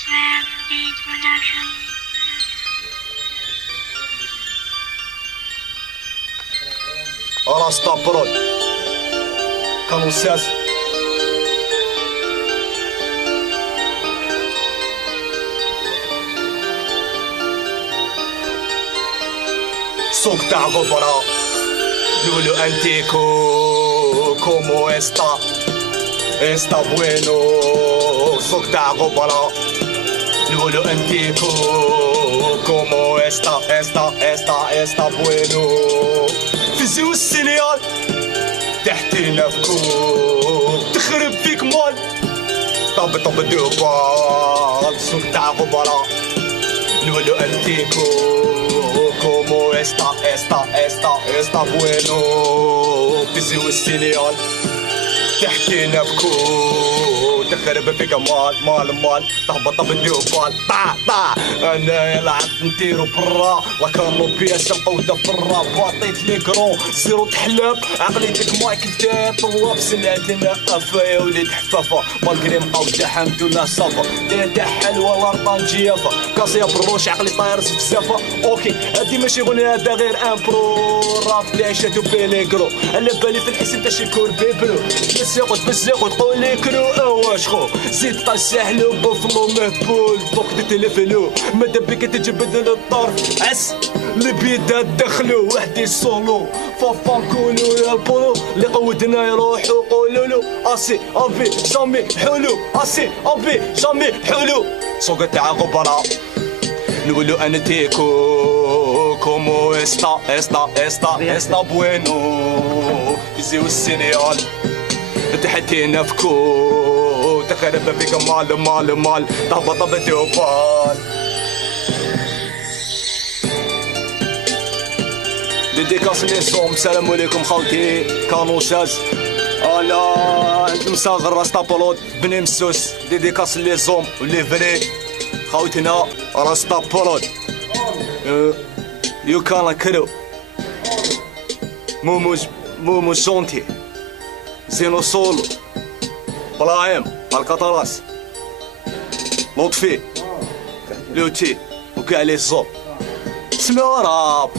Swear Beat Production. راستا برود كانوا ساس سوق تاع غبرة لولو انتيكو كومو استا بوينو سوق تاع غبرة لولو انتيكو كومو استا بوينو فيزيو السينيال تحتينا في كوك تخرب فيك مال طب دوبال سوق تاع غبرة نولو انتيكو كومو استا بوينو فيزيو السينيال تحكينا في كوك تخرب فيك مال تهبط بالدوبال طا انا لعبت نطيرو برا وكانوا بياس القودة فرا باطيت ليكرون زيرو تحلب عقليتك مايك تاع طلاب سنعتنا قفا يا وليد حفافة مالكري مقودة حمد ولا صافا دايرة حلوة لارطان جيافة كاسيا بروش عقلي طاير سفسافة اوكي هادي ماشي غنية هدا غير امبرو راب تاعشاتو بيليكرو على بالي في الحسن تاع شكور بيبرو بالزيقود قولي كرو اواش خو زيد قاسحلو بوفلو مهبول فوق دي تلفلو مادا بيك تجبد للطرف عس البيدا دخلو وحدي السولو فافا نكونو يا البولو اللي قودنا يروحو قولولو اسي ابي جامي حلو اسي ابي جامي حلو سوق تاع غبرة نقولو انتيكو كومو استا بوينو فيزيو السينيال تحتينا في كو تخرب فيك مال تهبط بدوبال ديديكاس لي صوم السلام عليكم خالتي كانوا ساز انا مساغر راستا بولود بني مسوس ديديكاس لي زوم ولي فري خوتنا راستا بولود يو كان كرو مومو جونتي زينو سولو براهيم الكاتراس لطفي لوتي وكاع لي زوم سمعوا راب